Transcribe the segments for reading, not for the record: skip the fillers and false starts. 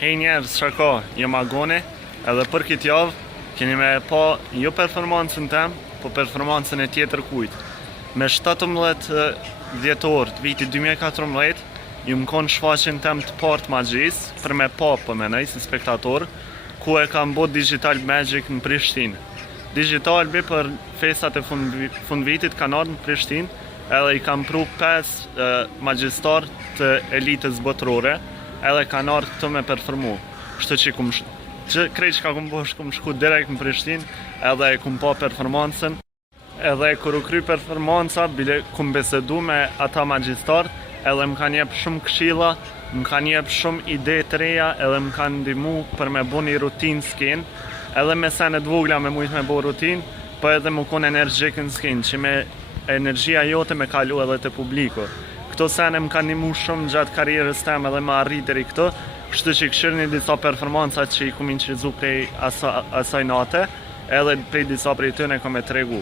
Hej njerëz, çka ka? Jam Agoni, edhe për këtë javë keni me pa jo performancën tem, po performancën e tjetër kujt. Me 17 dhjetor të vitit 2014, ju më konë shfaqjen tem të partë magjisë, për me pa po menoj si spektator, ku e kam bot Digital Magic në Prishtinë. Digital bi për festat e fund vitit kanë ardhur në Prishtinë, edhe i kam pru 5 magjistar të elitës botërore, edhe kanë ardhur këtu me performu. Kështu që krejt që ka kum shku direkt në Prishtinë, edhe e kum pa performancën. Edhe kur u kry performanca, bile kum bisedu me ata magjistar, edhe më kanë jep shumë këshilla, më kanë jep shumë ide të reja, edhe më kanë ndihmu për me bu një rutinë skin, edhe me senet vogla me mujt me bu rutinë, po edhe më konë energjik në skin, që me energjia jote me kalu edhe të publiku. Këto sene më kanë ndihmu shumë gjatë karrierës tem edhe më arrit deri këtu, kështu që këshirni disa performanca që i kum inqizu prej asaj nate, edhe prej disa prej tyne kom e tregu.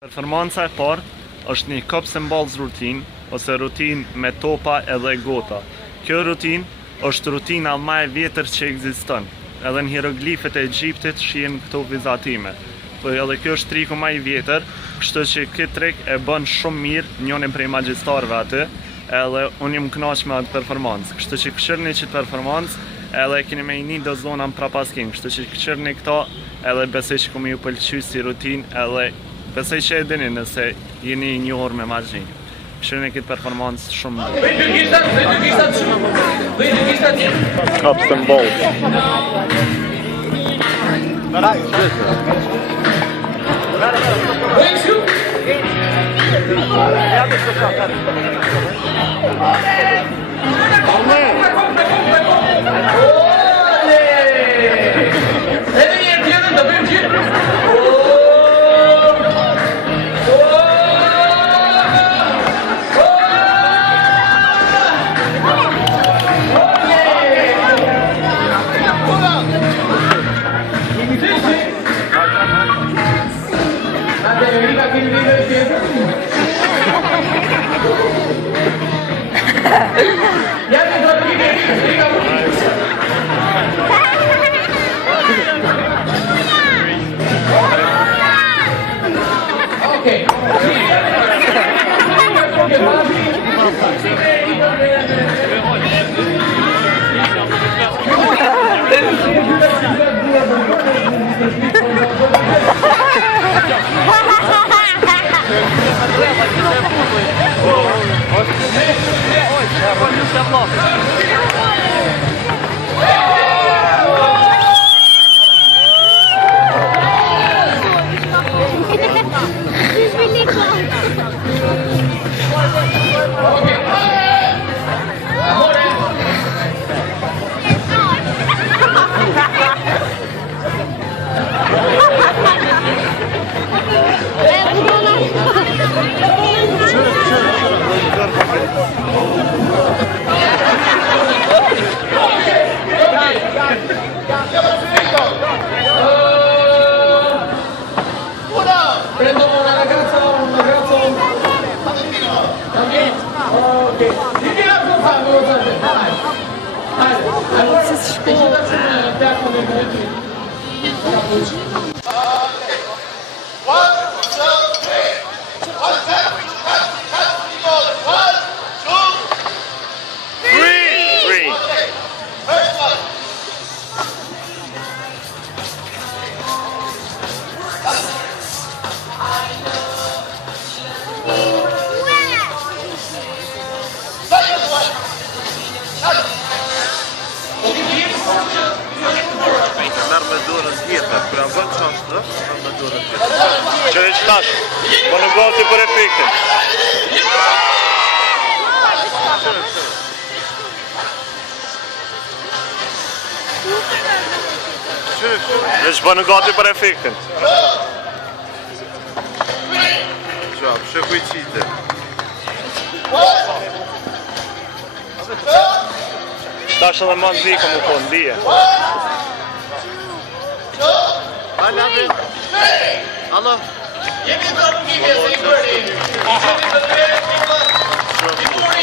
Performanca e parë është një cups and balls rutin, ose rutin me topa edhe gota. Kjo rutin është rutina më e vjetër që ekziston. Edhe në hieroglifet e Egjiptit shihen këto vizatime. Po edhe kjo është triku më i vjetër, kështu që këtë trik e bën shumë mirë njëri prej magjistarëve aty, edhe unë jam kënaq me atë performancë. Kështu që këshirni që performancë, edhe keni me një do zona më prapaskin. Kështu që këshirni këto, edhe besoj që kum ju pëlqy si rutinë, edhe besoj që e dini nëse jeni një orë me magji. Këshirni këtë performancë shumë Cups and balls. Që e qëtash, po në gati për efektin. Veç bënë gati për efektin. Gjab, shëkuj qite. Tash edhe ma ndika më po ndije. Hala be. Alo. Jemi të rrugime se i bërni. Jemi të tre, i buri,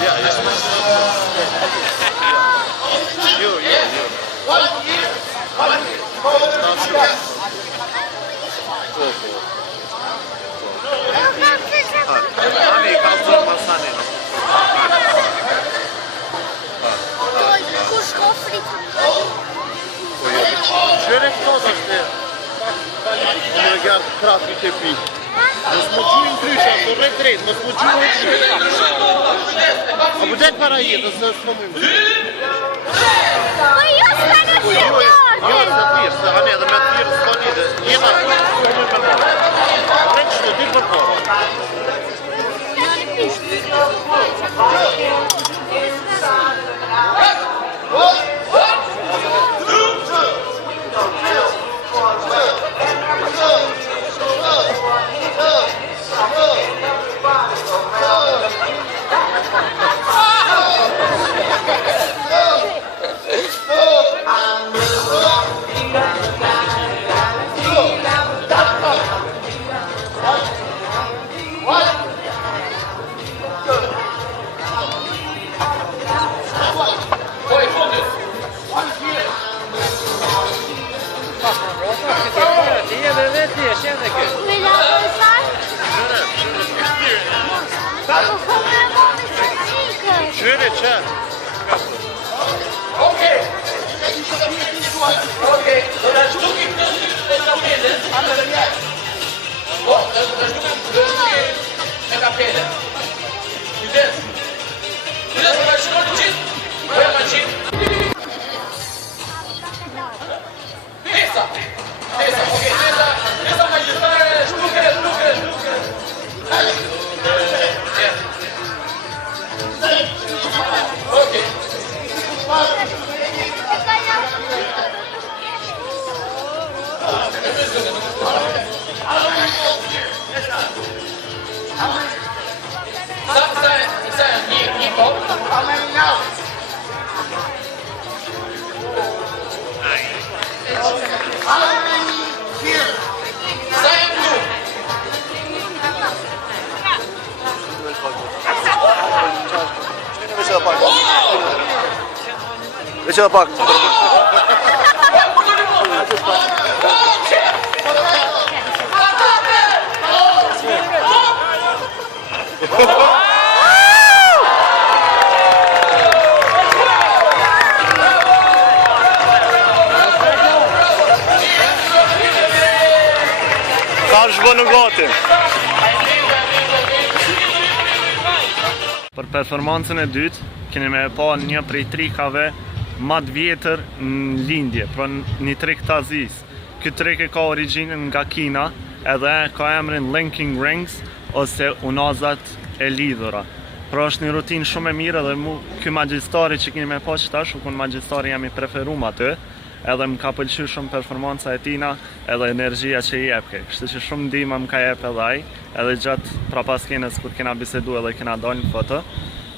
Ja. Jo. Ani, ka zonë pasani. Kush ka fritë? Qëre këtos është në gjarë krafi të pi. Mos më gjujnë trysha, të drejt, mos më gjujnë trysha. A budet para jetës, në është më më. Po jo s'ka në shqiptarë! Jo, se thirë, se hane edhe me thirë s'ka lidhe. Jeta s'ka më më më. Drejt shtë, dy për kora. Qëre qërë. Okej, do na shtukim të kapele. Po, do na shtukim të kapele. Kujdes. Kujdes, do na shtukim të gjithë. Bëjmë të gjithë. Pesa, okej, pesa magjistare, shtuke. Okej. Një po. Veç edhe pak. Ka shbënë gati. Për performancën e dytë, keni me pa një prej trikave ma të vjetër në lindje, pra një trik të Azis. Këtë trik e ka origjinën nga Kina, edhe ka emrin Linking Rings, ose unazat e lidhura. Pra është një rutinë shumë e mirë edhe mu, ky magjistari që keni me pa qëtash, u kun magjistari jam i preferum aty, edhe më ka pëlqy shumë performanca e tina, edhe energjia që i jepke. Kështu që shumë ndihmë më ka jep edhe ai, edhe gjatë prapaskenës kur kena bisedu edhe kena dalë në foto.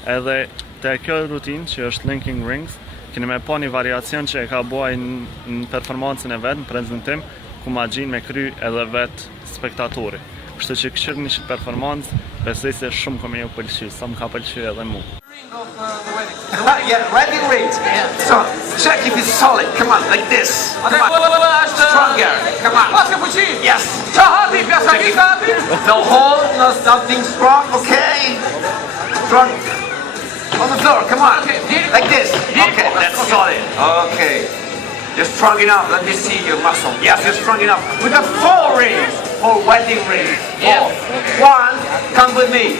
Edhe te kjo rutinë që është Linking Rings, keni me pa një variacion që e ka buaj në performancën e vetë, në prezentim, ku magjin me kry edhe vetë spektatori. Kështu që këshirë një performancë, besoj se shumë ka me ju pëlqy, sa më ka pëlqy edhe mu. Yeah, wedding rings. Yeah. So check if it's solid. Come on, like this. Come on. Stronger. Come on. Yes. No hold, no something strong. Okay. Strong. On the floor. Come on. Like this. Okay, that's solid. Okay. You're strong enough. Let me see your muscle. Yes, you're strong enough. We got 4 rings. 4 wedding rings. 4. 1. Come with me.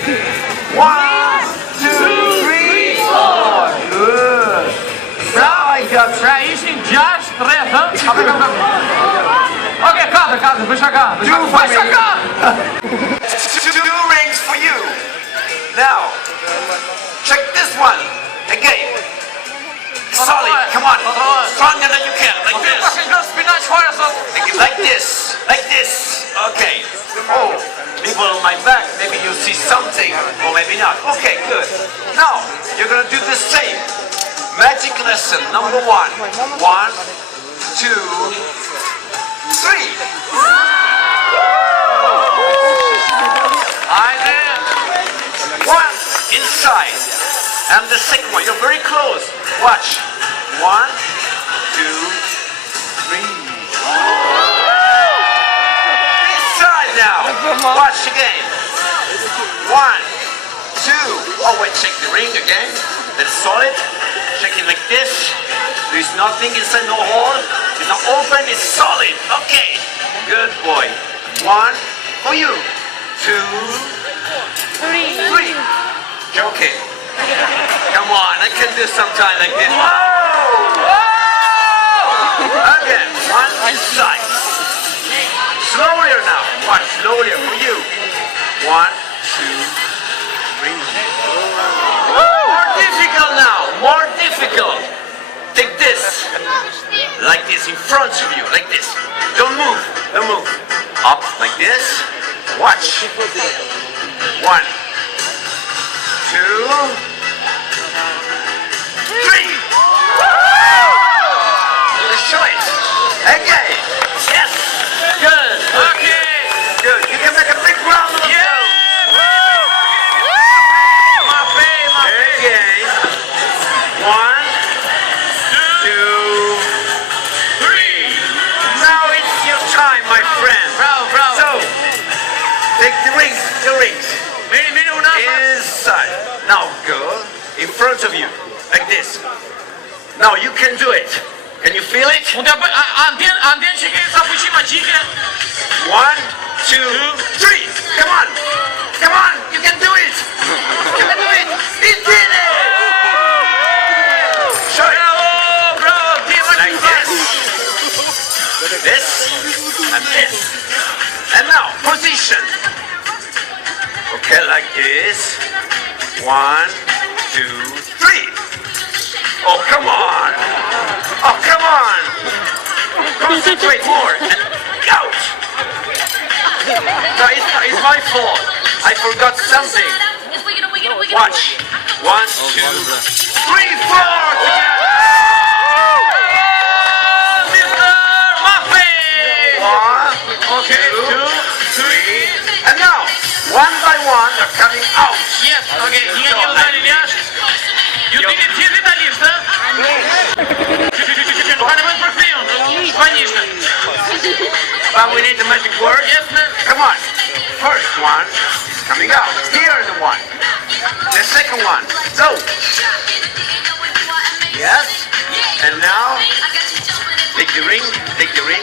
1, 2, 3, 4. Good. Bravo, I got Pra ishin 6, 3, hë? Okej, 4, për shaka. 2 for me. 2 rings for you. now. Check this one. Again. Solid, come on. Stronger than you can. Like this. Like this. Like this. Okay. Oh, people on my back, maybe you see something, or maybe not. Okay, good. Now, you're gonna do the same. Magic lesson number 1. 1, 2, 3. And then 1 inside. And the second one, you're very close. Watch. 1, 2, 3. Inside now. Watch again. 1, 2. Oh wait, check the ring again. That's solid. Check it like this. There's nothing inside, no hole. It's not open, it's solid. Okay. Good boy. 1 for you. 2, 3. Okay. Come on, I can do something like this. Whoa! Again, 1 inside. Slower now. Watch, slower for you. 1, 2, 3. More difficult now. More difficult. Take this. Like this in front of you. Like this. Don't move. Don't move. Up like this. Watch. 1, 2, 3. Show it. Again. Yes. Good. Okay. Good. You can make a big round of applause. Again. 1, 2, 3. Now it's your time, my friend. Bravo. So, take the rings. Inside. Now go in front of you, like this. Now you can do it. Can you feel it? 1, 2, 3. Come on. Come on. You can do it. You can do it. He did it. Show it. Like this. This and this. And now position. Okay, like this. 1, 2, 3. Oh, come on. Oh, come on. Concentrate more and out. No, it's my fault. I forgot something. Watch. 1, 2, 3, 4. Together. Mr. Muffin. 1, okay, 2, 3. And now, 1 by 1, they're coming out. Yes, okay. You think it's easy, Dalista? But we need the magic word. Yes, man. Come on. First one is coming out. Here is the one. The second one. Go. Yes. And now, take the ring. Take the ring.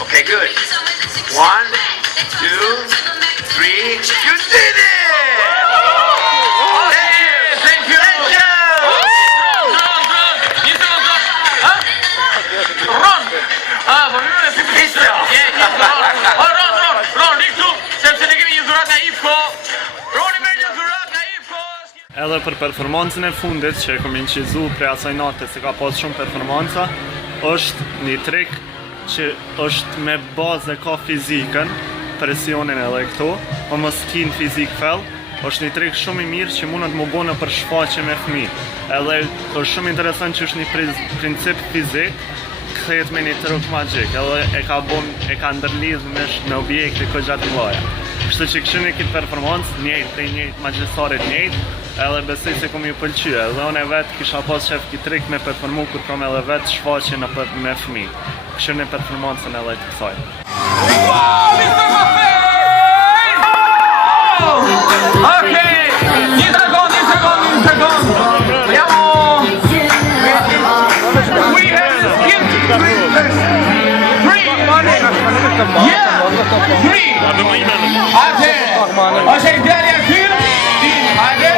Okay, good. 1, 2, 3. You did it! Thank you. Ron. Ron, Riktu, sepse ne kemi një dhurat nga Ipko. Roni merr një dhurat nga Ipko. Edhe për performancën e fundit që e kom incizu prej asaj nate se ka pas shumë performanca, është një trik që është me bazë e ka fizikën, presionin edhe këto, o mos t'hin fizik fell, është një trik shumë i mirë që mundet më bënë për shfaqje me fëmijë. Edhe është shumë interesant që është një princip fizik, kthehet me një truk magjik, edhe e ka ndërlidh me objekte këgjatë mëdha. Kështu që këshini këtë performancë, njëjtë magjistarit njëjtë, edhe besoj se kom ju pëlqy, edhe unë e vetë kisha pas shef këtë trik me performu kur kom edhe vetë shfaqje me fëmijë. Këshini performancën edhe të kësaj. Okay, një sekond. Vediamo. We have skipped 3. Yeah, 3. Hajde. Është ideali aty. Hajde.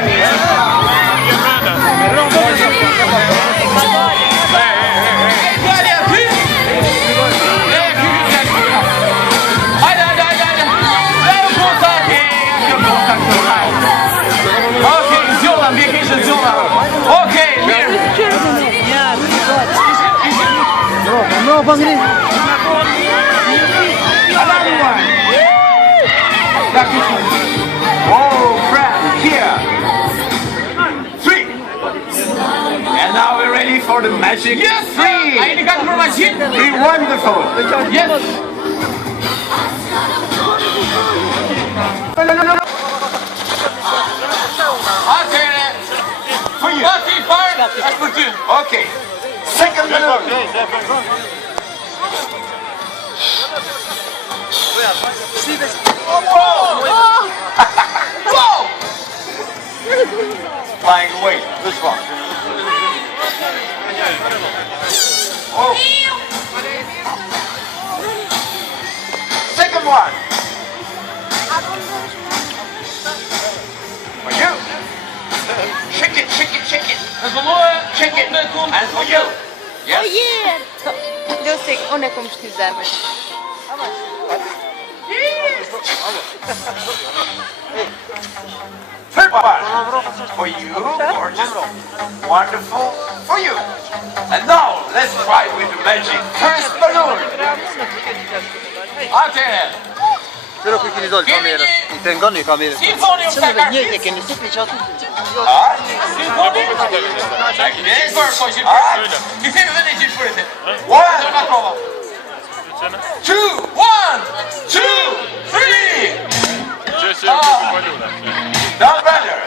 Bravo, Pangri! Another one. Like this one. Oh, friend, here. 3. And now we're ready for the magic 3. Aí ele cai pro Martin. 3 wonderful. Yes. Okay. For you. Martin, fire. As per tu. Okay. Second balloon. Wow. Flying away. This one. Oh. Second one. For you. Shake it, shake it, shake it. Rezolvuje. Shake it. And for you. Yes. Ojej! Losik, one kom shty zemër. Third one. For you. Gorgeous. Wonderful. For you. And now, let's try with the magic first balloon. Okay. Però qui keni dalë kamerën. I tengoni kamerën. Simfoni u Çfarë ka një e keni sipër çatu? Simfoni. Like this. Po gjithë. Mi themi vetë gjithë për këtë. One, Nga prova. 2, 1, 2, 3. now better.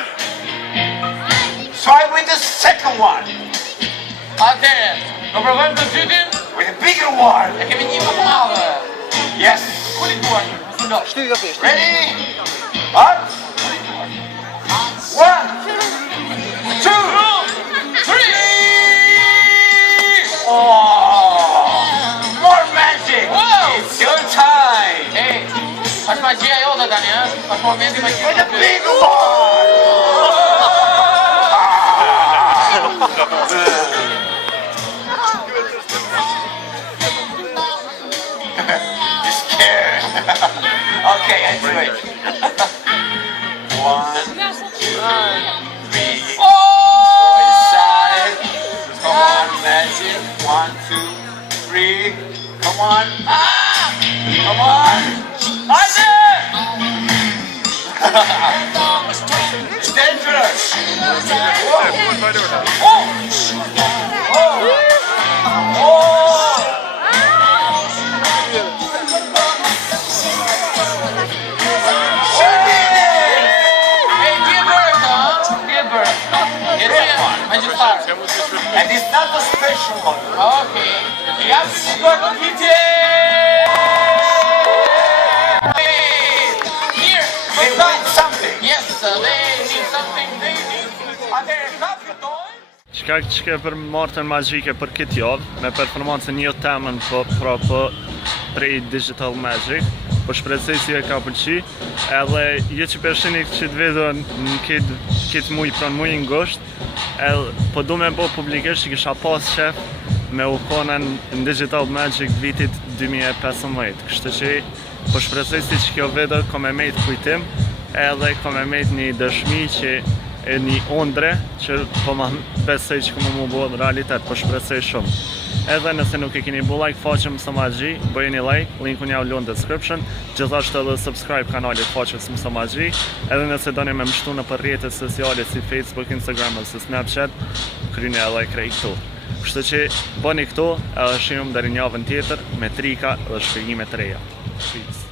Try with the second one. Atëre. Do provojmë të dytin. With a bigger one. E kemi një më të madhe. Yes. Kuli duar. No. Shty jo pesh. Ready? Up. 1, 2, 3. oh, more magic. Wow. It's your time. Ej, është magjia jote tani, ha? Është momenti With a magjisë. big one. You're scared. Okay, I do it. 1, 3. Oh! Inside. Come on, magic. 1, 2, 3. Come on. Ah! Come on. Hadi! It's dangerous. Oh! Hey, dear bird, huh? Dear bird. It's here. Magic fire. And it's not a special one. Okay. Yep. Good kitty. Here. They want something. Yes, they need something. They need. Are there coffee toys? Çka që për martën magjike për këtë javë, me performancën një temën po prej Digital Magic, po shpresoj si e ka pëlqy, edhe jo që përshini këtë video në këtë muj pranë muj ngosht, edhe po du me bo publikisht që kisha pas shef me u konën në Digital Magic vitit 2015, kështu që po shpresoj si që kjo video ka me mejt kujtim, edhe ka me mejt një dëshmi që e një ondre që po ma besoj që këmë mu bo realitet, po shpresoj shumë. Edhe nëse nuk e keni bu like faqëm Mëso Magji, bëjeni like, linkun ja u lën në description, gjithashtu edhe subscribe kanalit faqës Mëso Magji, edhe nëse doni me mështu në për rrjetet sociale si Facebook, Instagram ose Snapchat, kryeni e like rej këtu. Kështu që bëni këtu, edhe shihim deri në javën tjetër me trika dhe shpjegime të reja. Peace.